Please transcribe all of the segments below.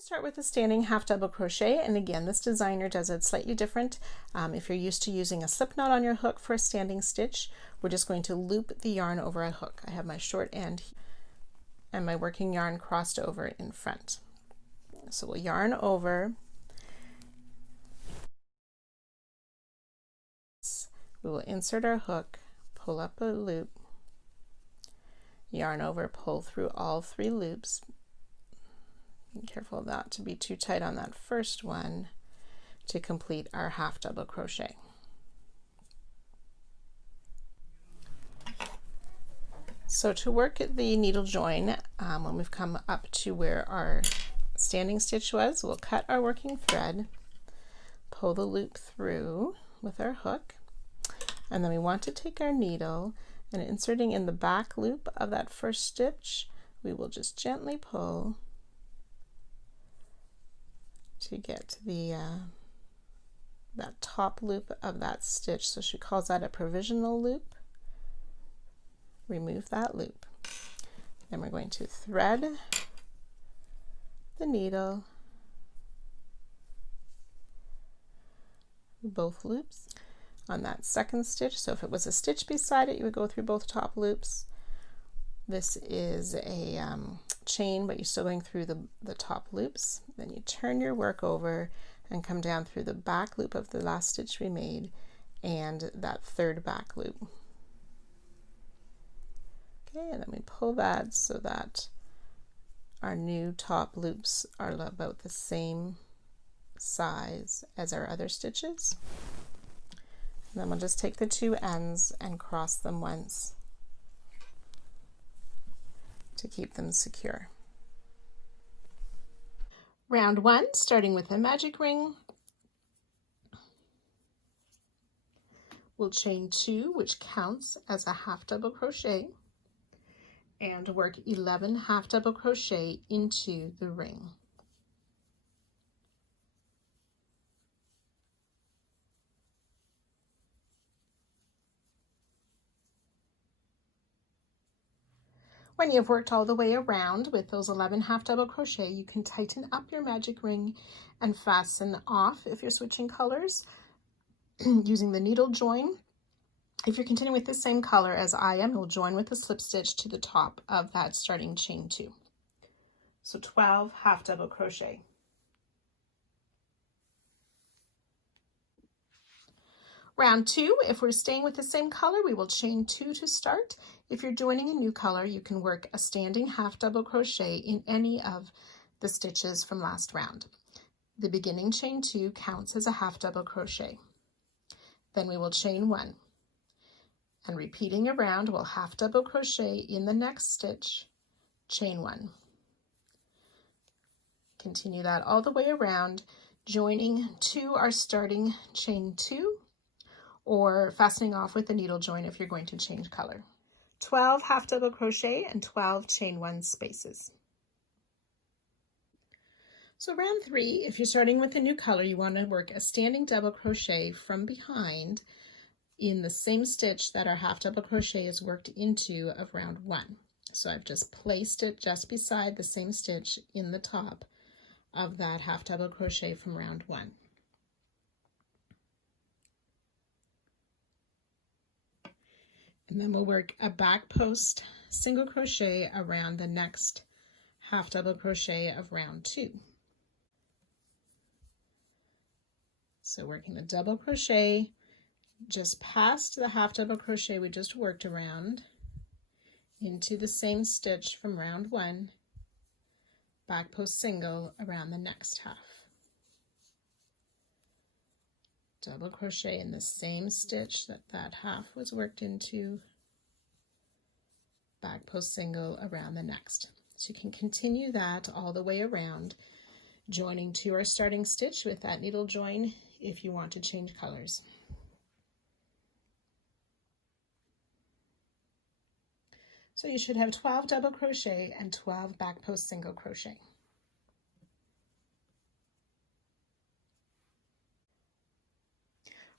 Start with a standing half double crochet, and again this designer does it slightly different. If you're used to using a slip knot on your hook for a standing stitch, we're just going to loop the yarn over a hook. I have my short end and my working yarn crossed over in front. So we'll yarn over, we will insert our hook, pull up a loop, yarn over, pull through all 3 loops. Be careful not to be too tight on that first one to complete our half double crochet. So to work the needle join, when we've come up to where our standing stitch was, we'll cut our working thread, pull the loop through with our hook, and then we want to take our needle and inserting in the back loop of that first stitch, we will just gently pull to get to the that top loop of that stitch. So she calls that a provisional loop. Remove that loop. Then we're going to thread the needle, both loops on that second stitch. So if it was a stitch beside it, you would go through both top loops. This is a chain, but you're still going through the top loops. Then you turn your work over and come down through the back loop of the last stitch we made and that third back loop. Okay, and then we pull that so that our new top loops are about the same size as our other stitches. And then we'll just take the 2 ends and cross them once to keep them secure. Round 1, starting with a magic ring, we'll chain 2, which counts as a half double crochet, and work 11 half double crochet into the ring. When you've worked all the way around with those 11 half double crochet, you can tighten up your magic ring and fasten off if you're switching colors using the needle join. If you're continuing with the same color as I am, you'll join with a slip stitch to the top of that starting chain 2. So 12 half double crochet. Round 2, if we're staying with the same color, we will chain 2 to start. If you're joining a new color, you can work a standing half double crochet in any of the stitches from last round. The beginning chain 2 counts as a half double crochet. Then we will chain 1. And repeating around, we'll half double crochet in the next stitch, chain 1. Continue that all the way around, joining to our starting chain 2, or fastening off with the needle join if you're going to change color. 12 half double crochet and 12 chain 1 spaces. So round 3, if you're starting with a new color, you want to work a standing double crochet from behind in the same stitch that our half double crochet is worked into of round 1. So I've just placed it just beside the same stitch in the top of that half double crochet from round 1. And then we'll work a back post single crochet around the next half double crochet of round 2. So working the double crochet just past the half double crochet we just worked around into the same stitch from round 1, back post single around the next half. Double crochet in the same stitch that that half was worked into, back post single around the next. So you can continue that all the way around, joining to our starting stitch with that needle join if you want to change colors. So you should have 12 double crochet and 12 back post single crochet.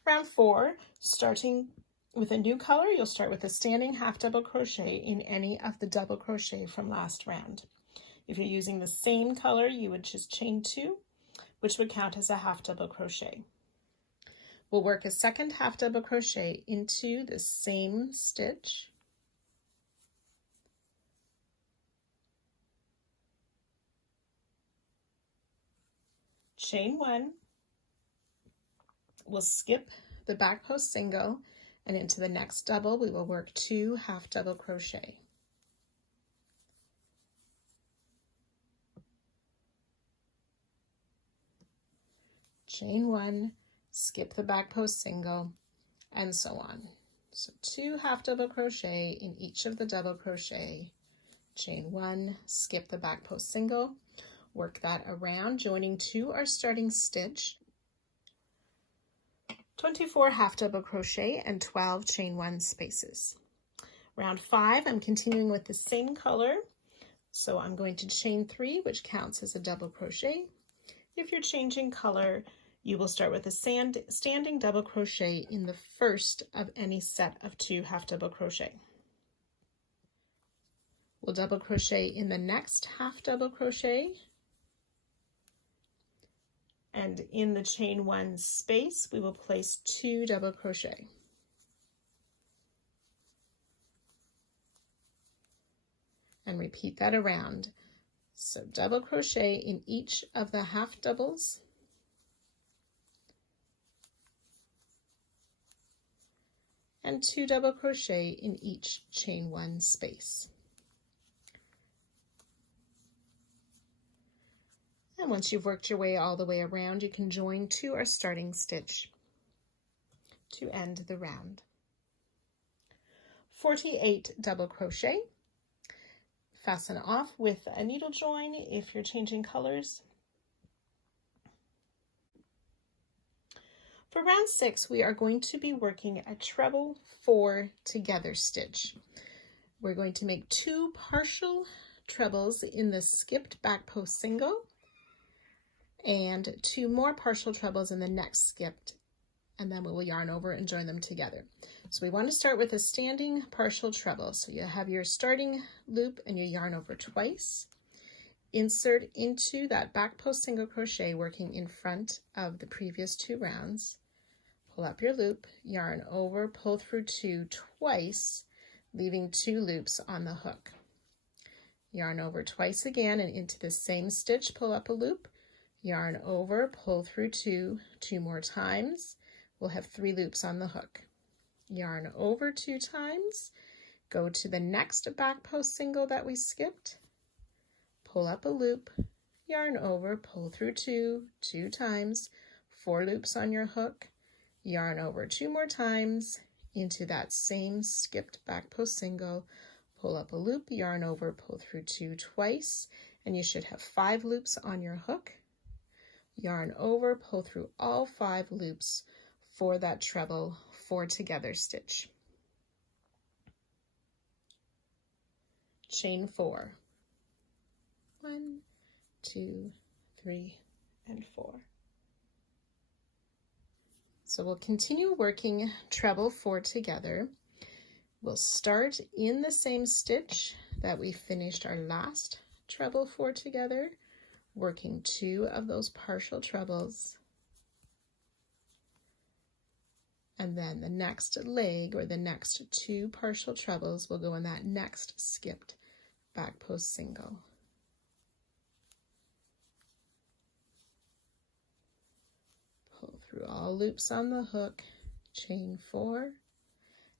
Round 4, starting with a new color, you'll start with a standing half double crochet in any of the double crochet from last round. If you're using the same color, you would just chain 2, which would count as a half double crochet. We'll work a second half double crochet into the same stitch. Chain 1. We'll skip the back post single, and into the next double we will work 2 half double crochet. Chain 1, skip the back post single, and so on. So 2 half double crochet in each of the double crochet, chain 1, skip the back post single, work that around, joining to our starting stitch, 24 half double crochet and 12 chain 1 spaces. Round 5, I'm continuing with the same color, so I'm going to chain 3, which counts as a double crochet. If you're changing color, you will start with a standing double crochet in the first of any set of 2 half double crochet. We'll double crochet in the next half double crochet, and in the chain 1 space we will place 2 double crochet. And repeat that around. So double crochet in each of the half doubles, and 2 double crochet in each chain 1 space. And once you've worked your way all the way around, you can join to our starting stitch to end the round. 48 double crochet. Fasten off with a needle join if you're changing colors. For round 6, we are going to be working a treble 4 together stitch. We're going to make 2 partial trebles in the skipped back post single, and 2 more partial trebles in the next skipped, and then we will yarn over and join them together. So we want to start with a standing partial treble. So you have your starting loop and you yarn over twice, insert into that back post single crochet working in front of the previous 2 rounds, pull up your loop, yarn over, pull through 2 twice, leaving 2 loops on the hook. Yarn over twice again and into the same stitch, pull up a loop, yarn over, pull through 2 more times. We'll have 3 loops on the hook. Yarn over 2 times, go to the next back post single that we skipped, pull up a loop, yarn over, pull through 2 times, 4 loops on your hook, yarn over 2 more times into that same skipped back post single, pull up a loop, yarn over, pull through 2 twice, and you should have 5 loops on your hook. Yarn over, pull through all 5 loops for that treble 4 together stitch. Chain 4. 1, 2, 3, and 4. So we'll continue working treble 4 together. We'll start in the same stitch that we finished our last treble 4 together, working 2 of those partial trebles, and then the next leg or the next 2 partial trebles will go in that next skipped back post single. Pull through all loops on the hook, chain 4,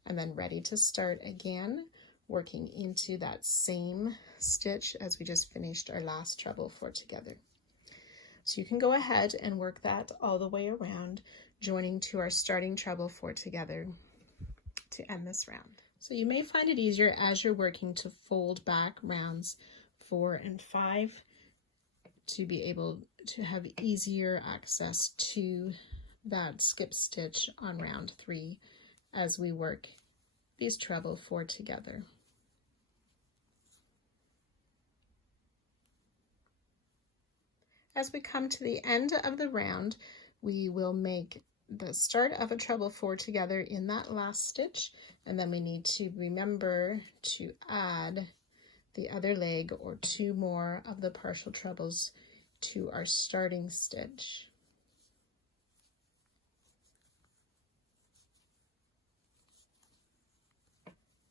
and then ready to start again, working into that same stitch as we just finished our last treble 4 together. So you can go ahead and work that all the way around, joining to our starting treble 4 together to end this round. So you may find it easier as you're working to fold back rounds 4 and 5 to be able to have easier access to that skip stitch on round 3 as we work these treble 4 together. As we come to the end of the round, we will make the start of a treble 4 together in that last stitch, and then we need to remember to add the other leg or 2 more of the partial trebles to our starting stitch.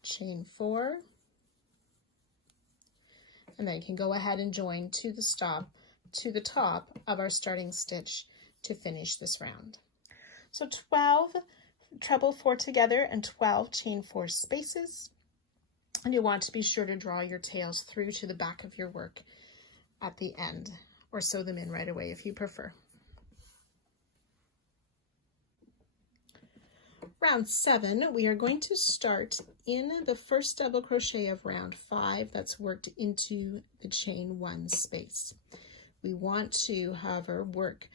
Chain 4, and then you can go ahead and join to the top of our starting stitch to finish this round. So 12 treble 4 together and 12 chain 4 spaces, and you want to be sure to draw your tails through to the back of your work at the end, or sew them in right away if you prefer. Round 7, we are going to start in the first double crochet of round 5 that's worked into the chain 1 space. We want to, however, work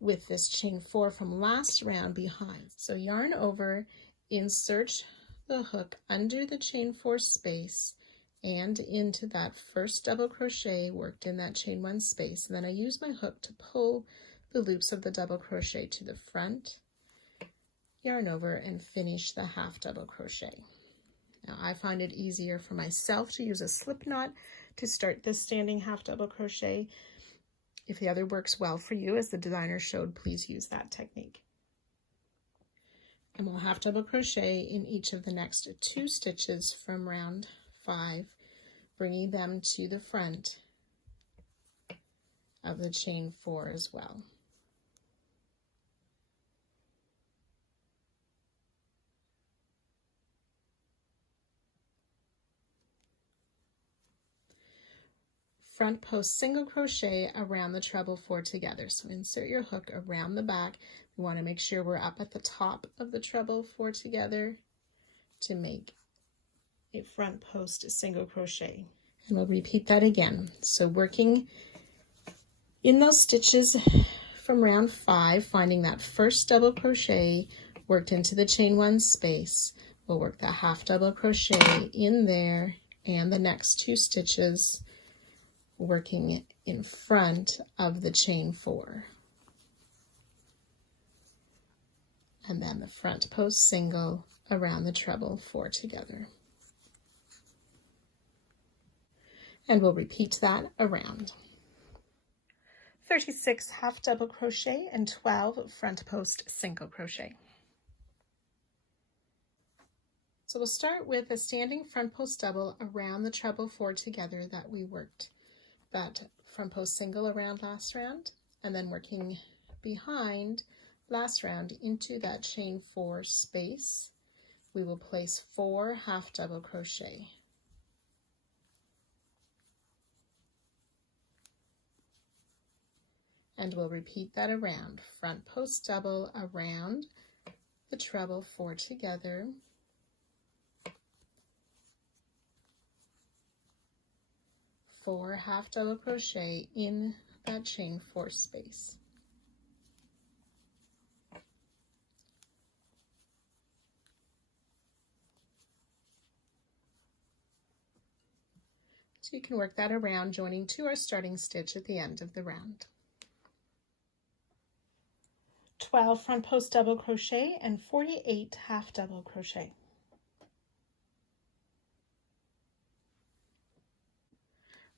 with this chain 4 from last round behind. So yarn over, insert the hook under the chain 4 space and into that first double crochet worked in that chain 1 space. And then I use my hook to pull the loops of the double crochet to the front, yarn over, and finish the half double crochet. Now I find it easier for myself to use a slip knot to start this standing half double crochet. If the other works well for you, as the designer showed, please use that technique. And we'll half double crochet in each of the next 2 stitches from round 5, bringing them to the front of the chain 4 as well. Front post single crochet around the treble 4 together. So insert your hook around the back. We want to make sure we're up at the top of the treble 4 together to make a front post single crochet. And we'll repeat that again. So working in those stitches from round 5, finding that first double crochet worked into the chain 1 space, we'll work that half double crochet in there and the next 2 stitches working in front of the chain 4, and then the front post single around the treble 4 together, and we'll repeat that around. 36 half double crochet and 12 front post single crochet. So we'll start with a standing front post double around the treble 4 together that we worked that front post single around last round, and then working behind last round into that chain 4 space, we will place 4 half double crochet. And we'll repeat that around. Front post double around the treble 4 together, 4 half double crochet in that chain 4 space. So you can work that around, joining to our starting stitch at the end of the round. 12 front post double crochet and 48 half double crochet.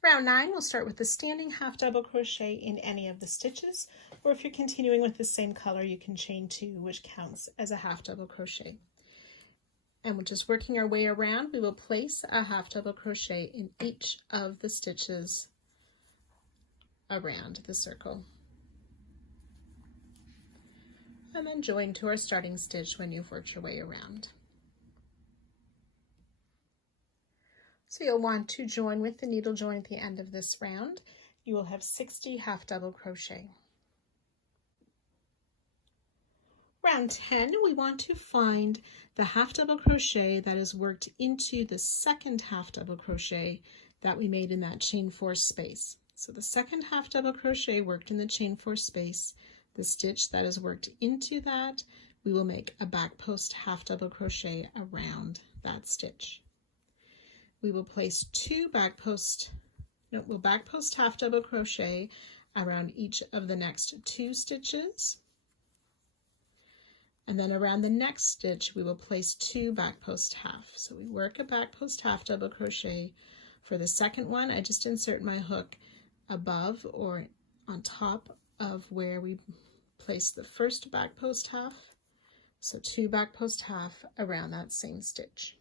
Round 9, we'll start with the standing half double crochet in any of the stitches, or if you're continuing with the same color, you can chain 2, which counts as a half double crochet. And we're just working our way around. We will place a half double crochet in each of the stitches around the circle, and then join to our starting stitch when you've worked your way around. So you'll want to join with the needle join at the end of this round. You will have 60 half double crochet. Round 10, we want to find the half double crochet that is worked into the second half double crochet that we made in that chain 4 space. So the second half double crochet worked in the chain 4 space, the stitch that is worked into that, we will make a back post half double crochet around that stitch. We will place 2 back post half double crochet around each of the next 2 stitches, and then around the next stitch we will place 2 back post half. So we work a back post half double crochet, For the second one, I just insert my hook above or on top of where we place the first back post half. So 2 back post half around that same stitch.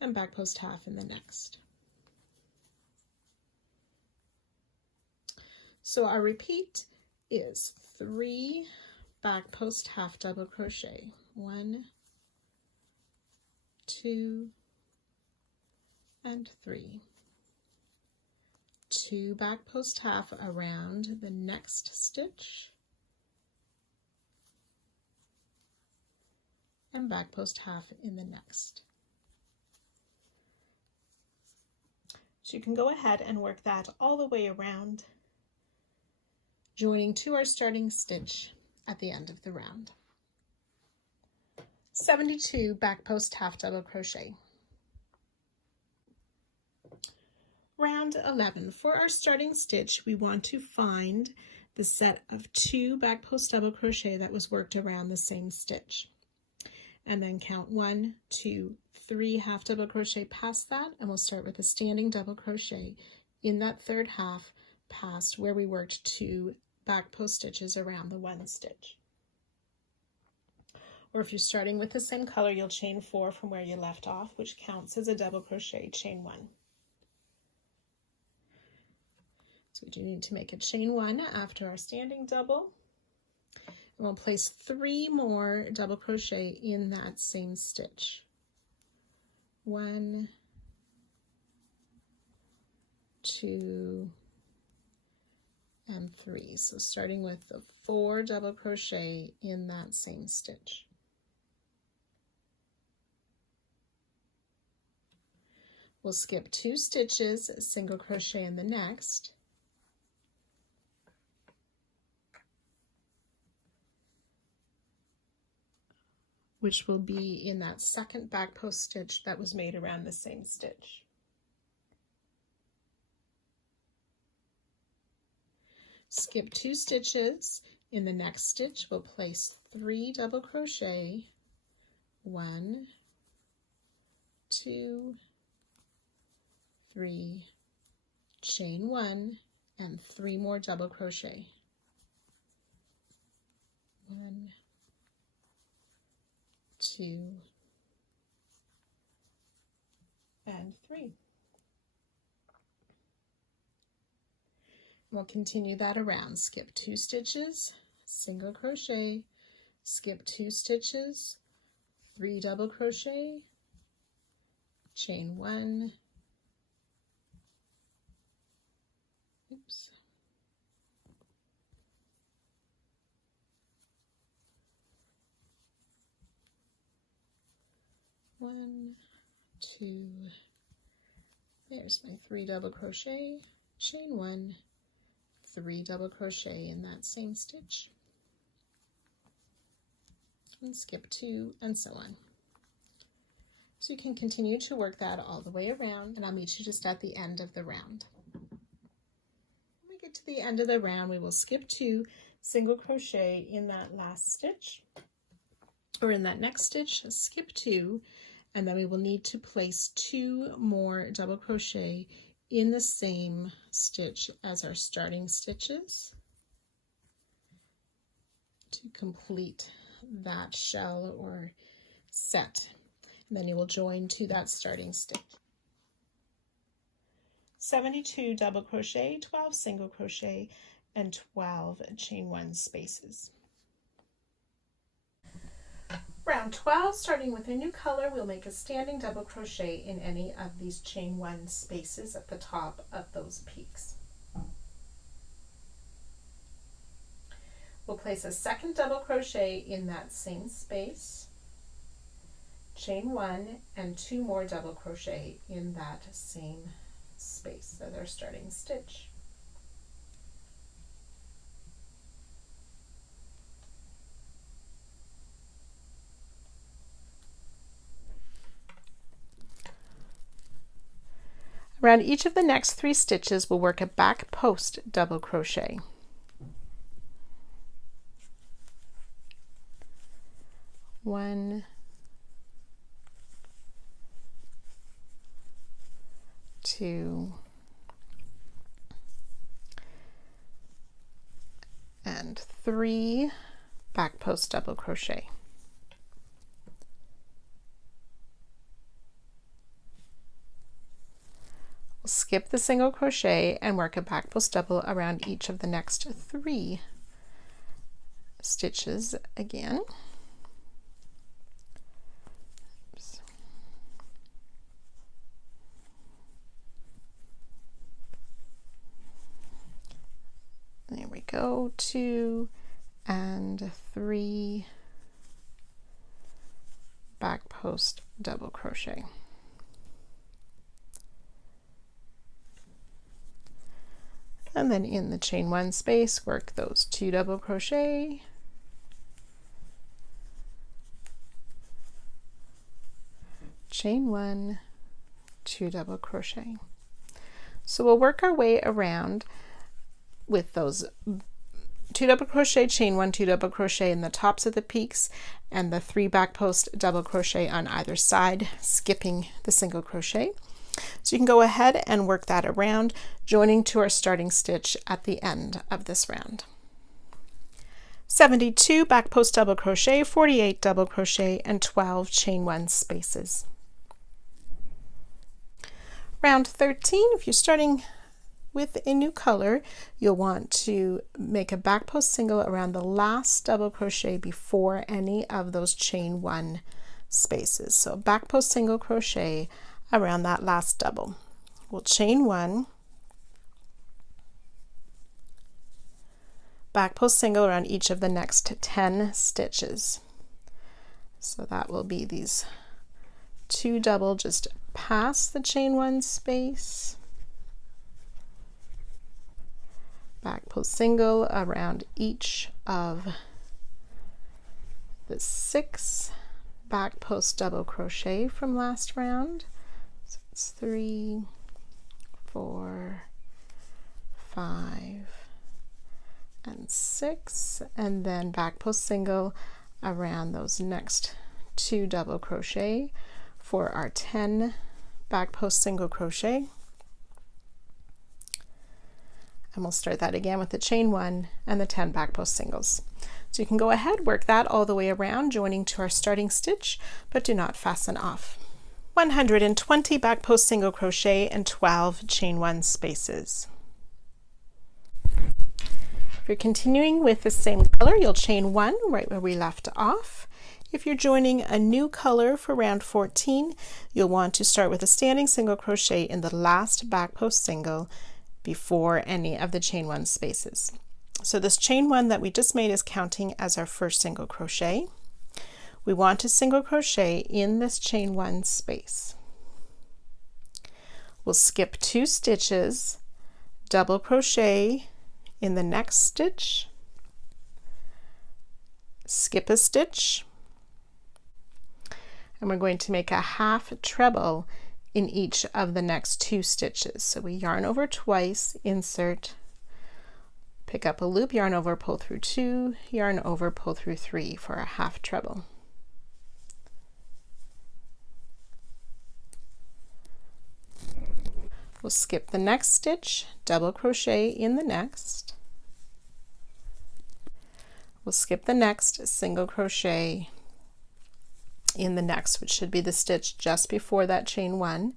And back post half in the next. So our repeat is 3 back post half double crochet. 1, 2, and 3. 2 back post half around the next stitch, and back post half in the next. So you can go ahead and work that all the way around, joining to our starting stitch at the end of the round. 72 back post half double crochet. Round 11. For our starting stitch, we want to find the set of 2 back post double crochet that was worked around the same stitch, and then count 1, 2, 3 half double crochet past that, and we'll start with a standing double crochet in that third half past where we worked 2 back post stitches around the 1 stitch. Or if you're starting with the same color, you'll chain 4 from where you left off, which counts as a double crochet, chain 1. So we do need to make a chain 1 after our standing double, and we'll place 3 more double crochet in that same stitch. 1, 2, and 3. So starting with the 4 double crochet in that same stitch. We'll skip 2 stitches, single crochet in the next, which will be in that second back post stitch that was made around the same stitch. Skip 2 stitches. In the next stitch, we'll place 3 double crochet, 1, 2, 3, chain 1, and 3 more double crochet. 1, 2, and 3. We'll continue that around. Skip 2 stitches, single crochet, skip 2 stitches, 3 double crochet, chain 1, oops, 1, 2, there's my 3 double crochet, chain 1, 3 double crochet in that same stitch, and skip 2, and so on. So you can continue to work that all the way around, and I'll meet you just at the end of the round. When we get to the end of the round, we will skip 2, single crochet in that last stitch, or in that next stitch, skip 2, and then we will need to place 2 more double crochet in the same stitch as our starting stitches to complete that shell or set. And then you will join to that starting stitch. 72 double crochet, 12 single crochet, and 12 chain 1 spaces. Round 12, starting with a new color, we'll make a standing double crochet in any of these chain 1 spaces at the top of those peaks. We'll place a second double crochet in that same space, chain 1, and 2 more double crochet in that same space as our starting stitch. Around each of the next 3 stitches, we'll work a back post double crochet. 1, 2, and 3 back post double crochet. We'll skip the single crochet and work a back post double around each of the next 3 stitches again. Oops. There we go, 2 and 3 back post double crochet. And then in the chain 1 space, work those 2 double crochet, chain 1, 2 double crochet. So we'll work our way around with those 2 double crochet, chain 1, 2 double crochet in the tops of the peaks, and the 3 back post double crochet on either side, skipping the single crochet. So you can go ahead and work that around, joining to our starting stitch at the end of this round. 72 back post double crochet, 48 double crochet, and 12 chain 1 spaces. Round 13, if you're starting with a new color, you'll want to make a back post single around the last double crochet before any of those chain 1 spaces. So back post single crochet around that last double. We'll chain 1, back post single around each of the next 10 stitches. So that will be these 2 double just past the chain 1 space, back post single around each of the 6 back post double crochet from last round. So it's 3, 4, 5, and 6, and then back post single around those next 2 double crochet for our 10 back post single crochet. And we'll start that again with the chain 1 and the 10 back post singles. So you can go ahead, work that all the way around, joining to our starting stitch, but do not fasten off. 120 back post single crochet and 12 chain 1 spaces. If you're continuing with the same color, you'll chain 1 right where we left off. If you're joining a new color for round 14, you'll want to start with a standing single crochet in the last back post single before any of the chain 1 spaces. So this chain 1 that we just made is counting as our first single crochet. We want to single crochet in this chain 1 space. We'll skip 2 stitches, double crochet in the next stitch, skip a stitch, and we're going to make a half treble in each of the next 2 stitches. So we yarn over twice, insert, pick up a loop, yarn over, pull through 2, yarn over, pull through 3 for a half treble. We'll skip the next stitch, double crochet in the next. We'll skip the next, single crochet in the next, which should be the stitch just before that chain 1.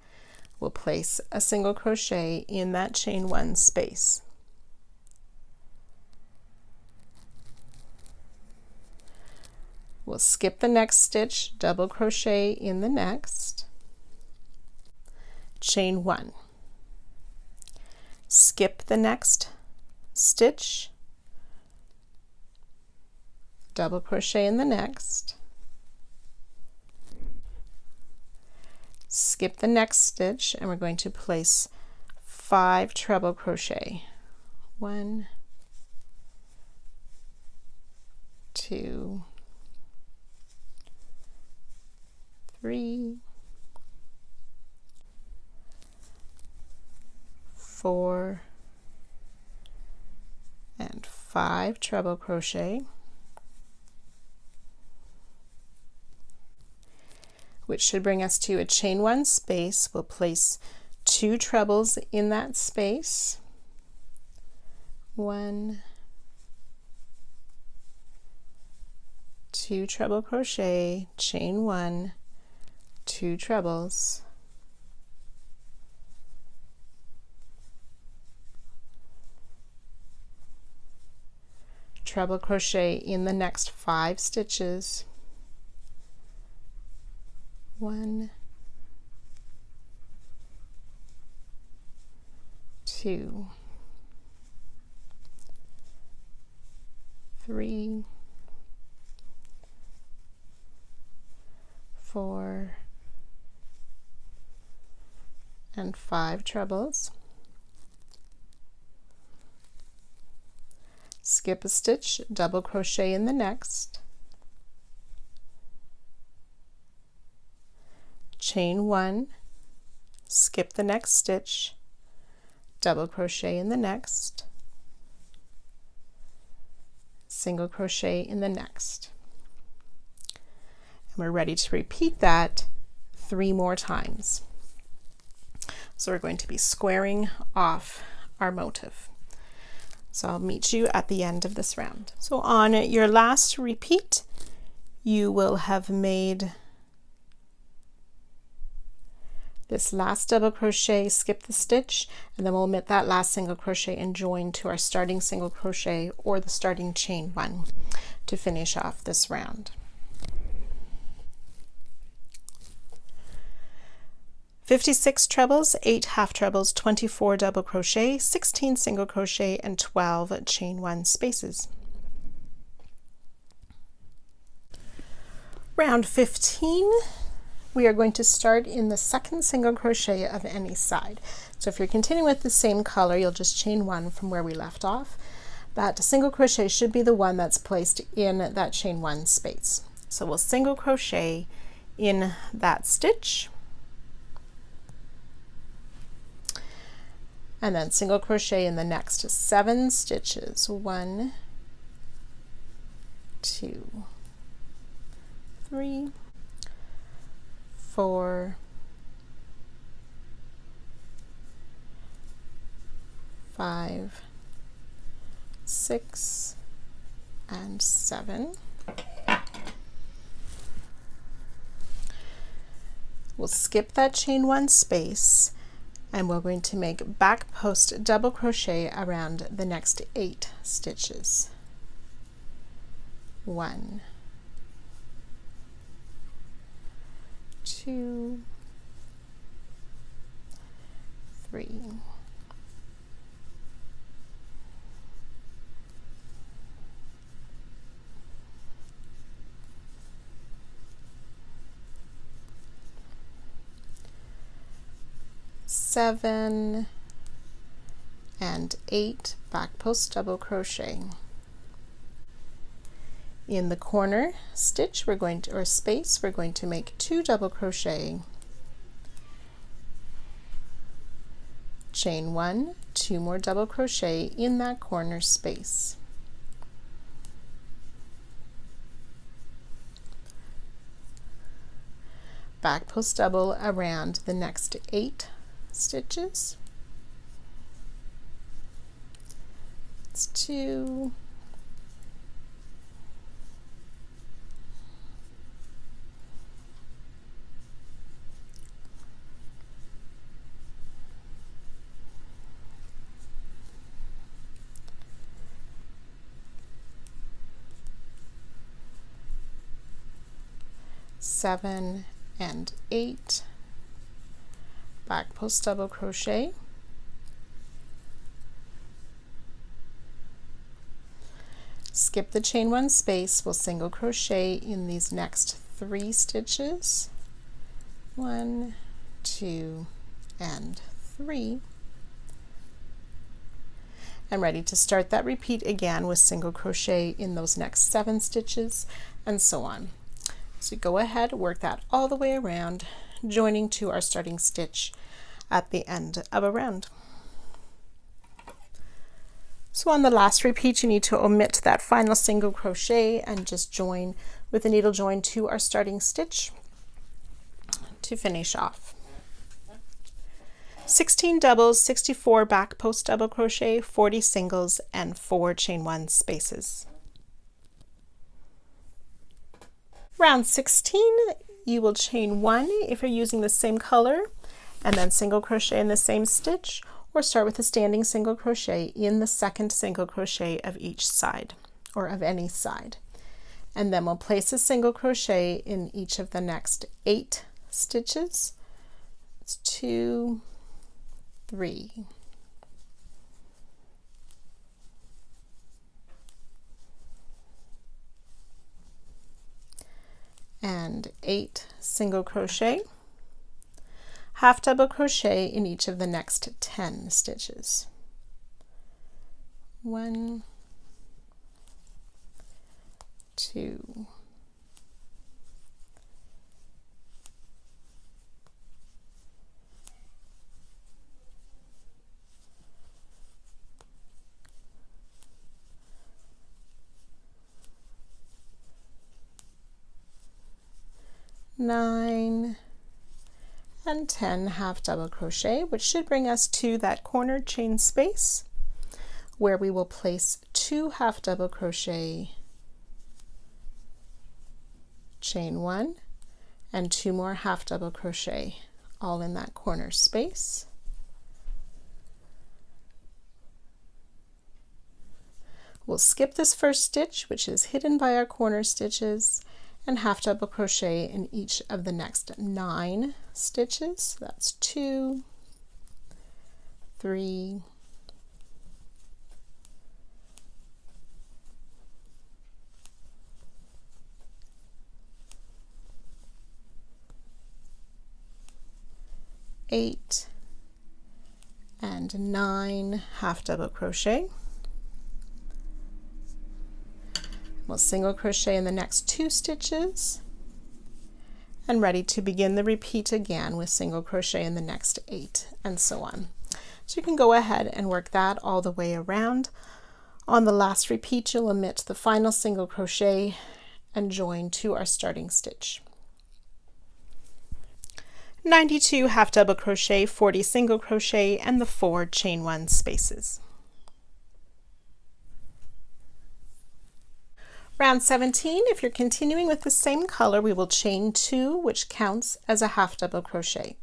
We'll place a single crochet in that chain 1 space. We'll skip the next stitch, double crochet in the next, chain 1. Skip the next stitch, double crochet in the next, skip the next stitch, and we're going to place 5 treble crochet. 1, 2, 3, 4, and 5 treble crochet, which should bring us to a chain 1 space. We'll place 2 trebles in that space, 1, 2 treble crochet, chain 1, 2 trebles, treble crochet in the next 5 stitches, 1, 2, 3, 4, and 5 trebles. Skip a stitch, double crochet in the next, chain 1, skip the next stitch, double crochet in the next, single crochet in the next. And we're ready to repeat that 3 more times. So we're going to be squaring off our motif. So I'll meet you at the end of this round. So on your last repeat, you will have made this last double crochet, skip the stitch, and then we'll knit that last single crochet and join to our starting single crochet or the starting chain 1 to finish off this round. 56 trebles, 8 half trebles, 24 double crochet, 16 single crochet, and 12 chain 1 spaces. Round 15, we are going to start in the second single crochet of any side. So if you're continuing with the same color, you'll just chain 1 from where we left off. That single crochet should be the one that's placed in that chain 1 space. So we'll single crochet in that stitch, and then single crochet in the next 7 stitches. 1, 2, 3, 4, 5, 6, and 7. We'll skip that chain 1 space, and we're going to make back post double crochet around the next 8 stitches. 1, 2, 3, 7 and 8 back post double crochet. In the corner stitch we're going to, or space, we're going to make 2 double crochet, chain 1, 2 more double crochet in that corner space. Back post double around the next 8 stitches. It's 2, 7 and 8 back post double crochet, skip the chain 1 space, we'll single crochet in these next 3 stitches, 1, 2, and 3, and ready to start that repeat again with single crochet in those next 7 stitches, and so on. So go ahead, work that all the way around, joining to our starting stitch at the end of a round. So on the last repeat, you need to omit that final single crochet and just join with a needle join to our starting stitch to finish off. 16 doubles, 64 back post double crochet, 40 singles, and 4 chain 1 spaces. Round 16, you will chain 1 if you're using the same color, and then single crochet in the same stitch, or start with a standing single crochet in the second single crochet of each side, or of any side. And then we'll place a single crochet in each of the next 8 stitches. It's 2, 3, and 8 single crochet, half double crochet in each of the next 10 stitches. 1, 2, 9, and 10 half double crochet, which should bring us to that corner chain space where we will place 2 half double crochet, chain 1, and 2 more half double crochet, all in that corner space. We'll skip this first stitch, which is hidden by our corner stitches, and half double crochet in each of the next 9 stitches. That's 2, 3, 8, and 9 half double crochet. We'll single crochet in the next 2 stitches, and ready to begin the repeat again with single crochet in the next 8, and so on. So you can go ahead and work that all the way around. On the last repeat, you'll omit the final single crochet and join to our starting stitch. 92 half double crochet, 40 single crochet, and the 4 chain 1 spaces. Round 17, if you're continuing with the same color, we will chain 2, which counts as a half double crochet.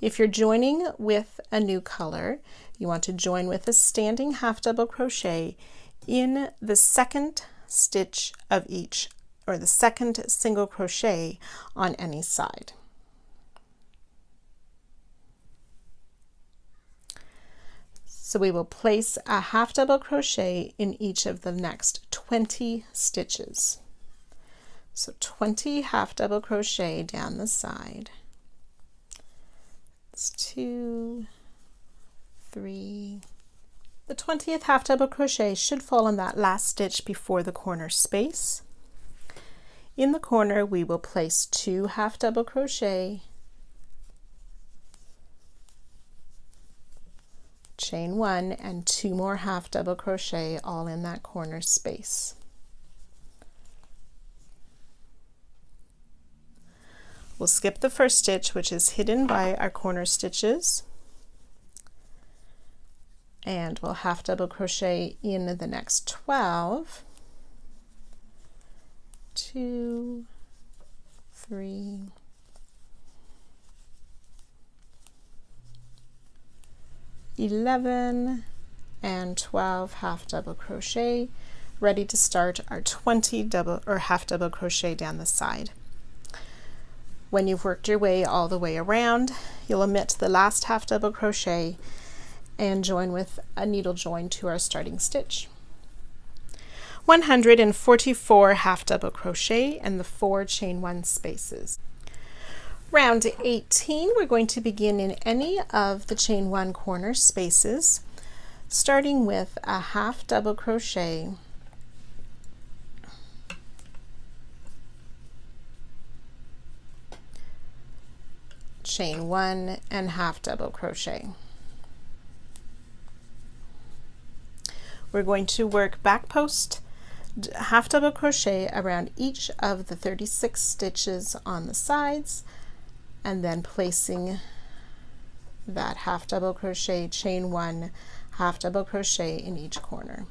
If you're joining with a new color, you want to join with a standing half double crochet in the second stitch of each, or the second single crochet on any side. So we will place a half double crochet in each of the next 20 stitches. So 20 half double crochet down the side. It's 2, 3. The 20th half double crochet should fall in that last stitch before the corner space. In the corner, we will place 2 half double crochet, chain 1, and 2 more half double crochet, all in that corner space. We'll skip the first stitch, which is hidden by our corner stitches, and we'll half double crochet in the next 12, 2, 3, 11, and 12 half double crochet, ready to start our 20 double or half double crochet down the side. When you've worked your way all the way around, you'll omit the last half double crochet and join with a needle join to our starting stitch. 144 half double crochet and the 4 chain 1 spaces. Round 18, we're going to begin in any of the chain 1 corner spaces, starting with a half double crochet, chain 1, and half double crochet. We're going to work back post, half double crochet around each of the 36 stitches on the sides, and then placing that half double crochet, chain 1, half double crochet in each corner.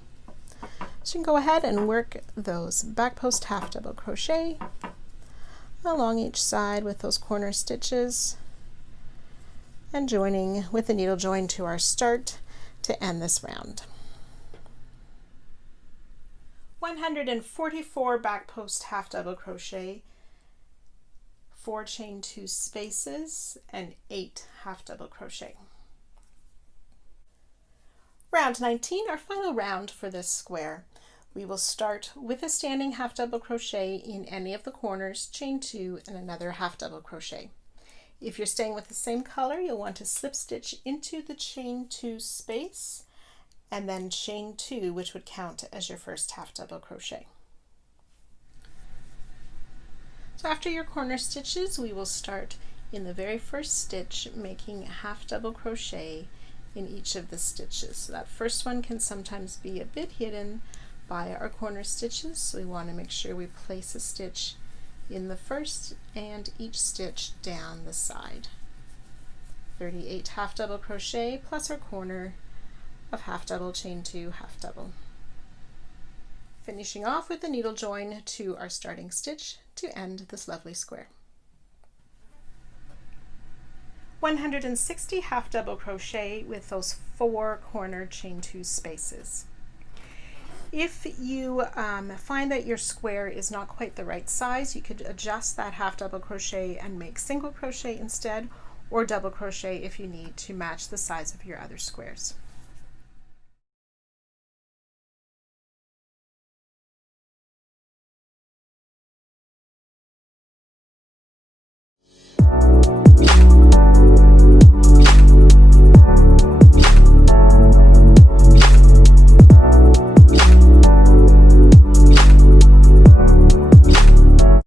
So you can go ahead and work those back post half double crochet along each side with those corner stitches and joining with the needle join to our start to end this round. 144 back post half double crochet, 4 chain 2 spaces, and 8 half double crochet. Round 19, our final round for this square. We will start with a standing half double crochet in any of the corners, chain 2 and another half double crochet. If you're staying with the same color, you'll want to slip stitch into the chain 2 space and then chain 2, which would count as your first half double crochet. So after your corner stitches, we will start in the very first stitch making a half double crochet in each of the stitches. So that first one can sometimes be a bit hidden by our corner stitches, so we want to make sure we place a stitch in the first and each stitch down the side. 38 half double crochet plus our corner of half double, chain 2, half double. Finishing off with the needle join to our starting stitch to end this lovely square. 160 half double crochet with those 4 corner chain 2 spaces. If you find that your square is not quite the right size, you could adjust that half double crochet and make single crochet instead, or double crochet if you need to match the size of your other squares.